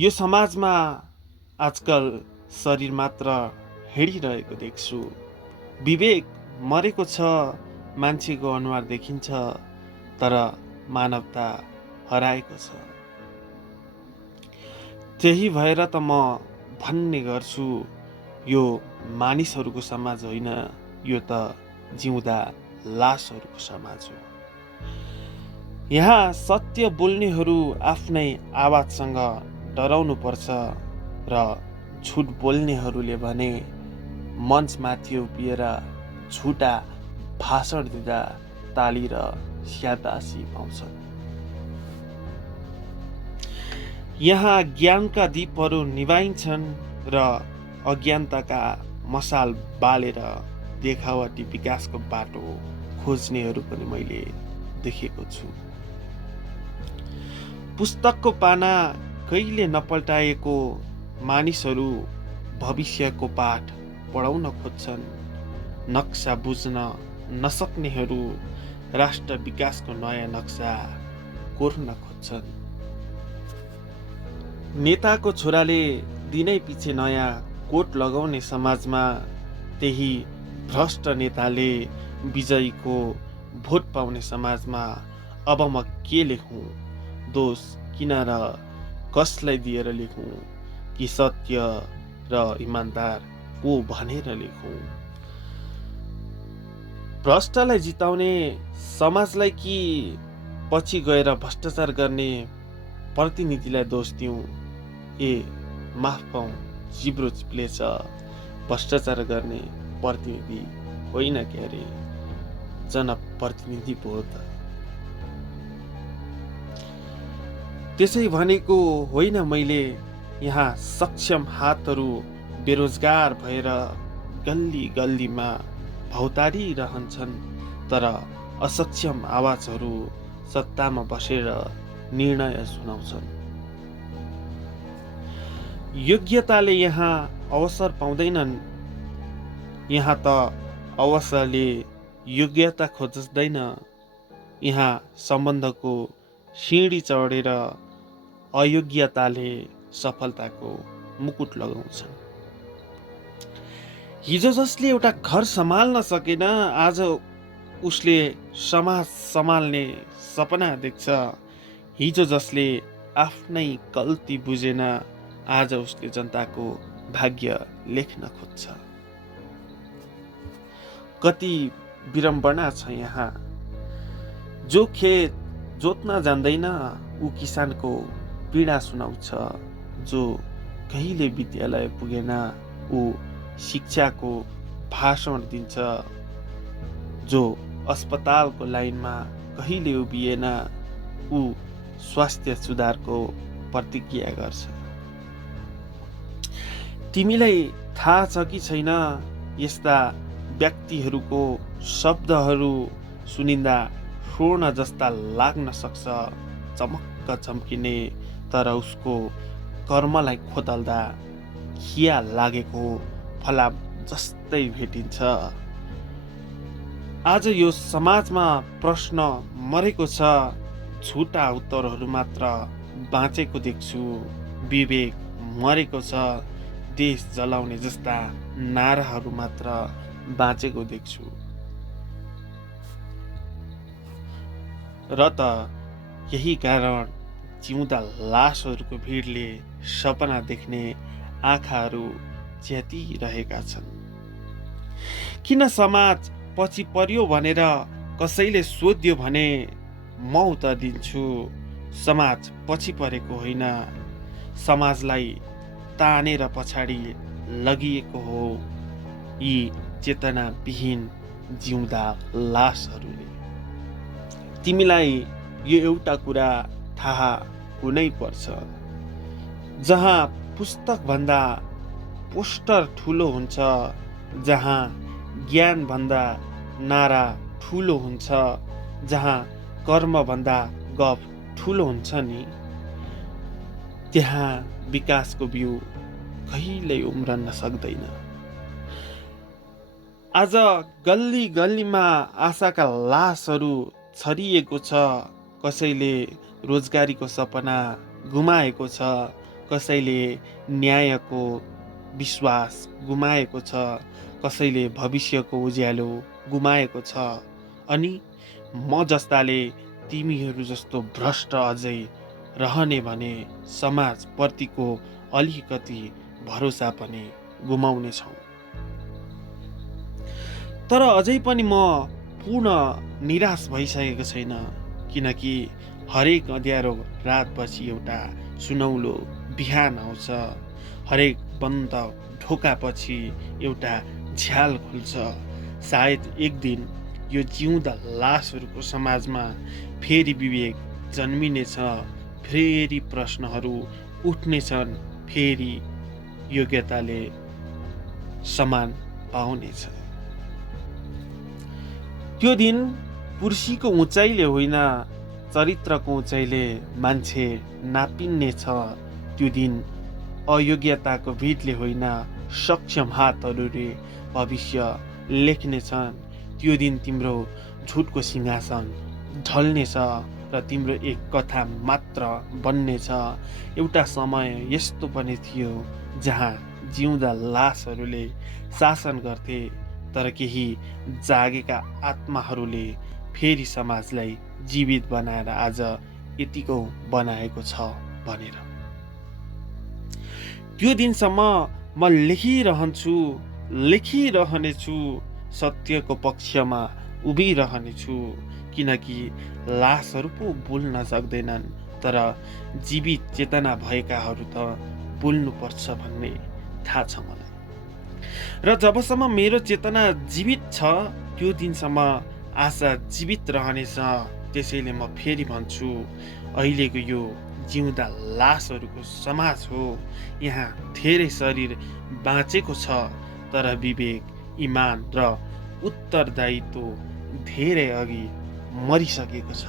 यो समाजमा आजकल शरीर मात्र हिँडिरहेको देख्छु। विवेक मरेको छ, मान्छेको अनुहार देखिन्छ, तर मानवता हराएको छ। त्यही भएर त म भन्ने गर्छु, यो मानिसहरूको समाज होइन, यो त जिउँदा लासहरूको समाज हो। यहाँ सत्य बोल्नेहरू आफ्नै आवाजसँग डराउनु पर्छ र झुट बोल्नेहरूले भने मञ्चमाथि उभिएर झुटा भाषण दिँदा ताली र स्याबासी पाउँछन्। यहाँ ज्ञानका दीपहरू निभाइन्छन् र अज्ञानताका मसाल बालेर देखावटी विकासको बाटो खोज्नेहरू पनि मैले देखेको छु। पुस्तकको पाना कहिले नपल्टाएको मानिसहरू भविष्यको पाठ पढाउन खोज्छन्। नक्सा बुझ्न नसक्नेहरू राष्ट्र विकासको नयाँ नक्सा कोर्न खोज्छन्। नेताको छोराले दिनै पछि नयाँ कोट लगाउने समाजमा त्यही भ्रष्ट नेताले विजयीको भोट पाउने समाजमा अब म के लेखुँ? दोष किन र कसलाई दिएर लेखुँ? कि सत्य र इमान्दार को भनेर लेखुँ? भ्रष्टलाई जिताउने समाजलाई कि पछि गएर भ्रष्टाचार गर्ने प्रतिनिधिलाई दोष दिउँ? ए माफ पाऊँ, जिब्रो चिप्लेछ, भ्रष्टाचार गर्ने प्रतिनिधि होइन के अरे, जनप्रतिनिधि पो त। त्यसै भनेको होइन मैले, यहाँ सक्षम हातहरू बेरोजगार भएर गल्ली गल्लीमा भौतारी रहन्छन्, तर असक्षम आवाजहरू सत्तामा बसेर निर्णय सुनाउँछन्। योग्यताले यहाँ अवसर पाउँदैनन्, यहाँ त अवसरले योग्यता खोज्दैन। यहाँ सम्बन्धको सिँढी चढेर अयोग्यताले सफलताको मुकुट लगाउँछन्। हिजो जसले एउटा घर सम्हाल्न सकेन, आज उसले समाज सम्हाल्ने सपना देख्छ। हिजो जसले आफ्नै गल्ती बुझेन, आज उसले जनताको भाग्य लेख्न खोज्छ। कति विडम्बना छ यहाँ। जो खेत जोत्न जान्दैन, ऊ किसानको पीडा सुनाउँछ। जो कहिले विद्यालय पुगेन, ऊ शिक्षाको भाषण दिन्छ। जो अस्पतालको लाइनमा कहिले उभिएन, ऊ स्वास्थ्य सुधारको प्रतिज्ञा गर्छ। तिमीलाई थाहा छ कि छैन, यस्ता व्यक्तिहरूको शब्दहरू सुनिँदा स्वर्ण जस्ता लाग्न सक्छ, चमक्क चम्किने, तर उसको कर्मलाई खोतल्दा खिया लागेको फलाम जस्तै भेटिन्छ। आज यो समाजमा प्रश्न मरेको छ, झुटा उत्तरहरू मात्र बाँचेको देख्छु। विवेक मरेको छ, देश जलाउने जस्ता नाराहरू मात्र बाँचेको देख्छु। र त यही कारण जिउँदा लासहरूको भिडले सपना देख्ने आँखाहरू च्यातिरहेका छन्। किन समाज पछि पर्यो भनेर कसैले सोध्यो भने म उत्तर दिन्छु, समाज पछि परेको होइन, समाजलाई तानेर पछाडि लगिएको हो यी चेतनाविहीन जिउँदा लासहरूले। तिमीलाई यो एउटा कुरा थाहा हुनै पर्छ, जहाँ पुस्तक भन्दा पोस्टर ठुलो हुन्छ, जहाँ ज्ञान भन्दा नारा ठुलो हुन्छ, जहाँ कर्म भन्दा गफ ठुलो हुन्छ नि, त्यहाँ विकासको बिउ कहिल्यै उम्रन सक्दैन। आज गल्ली गल्लीमा आशाका लासहरू छरिएको छ। कसैले रोजगारीको सपना गुमाएको छ, कसैले न्यायको विश्वास गुमाएको छ, कसैले भविष्यको उज्यालो गुमाएको छ। अनि म जस्ताले तिमीहरू जस्तो भ्रष्ट अझै रहने भने समाजप्रतिको अलिकति भरोसा पनि गुमाउनेछौँ। तर अझै पनि म पूर्ण निराश भइसकेको छैन, किनकि हरेक अँध्यारो रातपछि एउटा सुनौलो बिहान आउँछ। हरेक बन्द ढोकापछि एउटा झ्याल खुल्छ। सायद एक दिन यो जिउँदा लासहरूको समाजमा फेरि विवेक जन्मिनेछ, फेरि प्रश्नहरू उठ्नेछन्, फेरि योग्यताले सम्मान पाउनेछ। त्यो दिन कुर्सीको उचाइले होइन, चरित्रको उचाइले मान्छे नापिन्नेछ। त्यो दिन अयोग्यताको भिडले होइन, सक्षम हातहरूले भविष्य लेख्नेछन्। त्यो दिन तिम्रो झुटको सिंहासन ढल्नेछ र तिम्रो एक कथा मात्र बन्नेछ। एउटा समय यस्तो पनि थियो जहाँ जिउँदा लासहरूले शासन गर्थे, तर केही जागेका आत्माहरूले फेरि समाजलाई जीवित बनाएर आज यतिको बनाएको छ भनेर। त्यो दिनसम्म म लेखिरहनेछु, सत्यको पक्षमा उभिरहनेछु, किनकि लासहरू पो बोल्न सक्दैनन्, तर जीवित चेतना भएकाहरू त बोल्नुपर्छ भन्ने थाहा छ मलाई। र जबसम्म मेरो चेतना जीवित छ, त्यो दिनसम्म आशा जीवित रहनेछ। त्यसैले म फेरि भन्छु, अहिलेको यो जिउँदा लासहरूको समाज हो। यहाँ धेरै शरीर बाँचेको छ, तर विवेक, इमान र उत्तरदायित्व धेरै अघि मरिसकेको छ।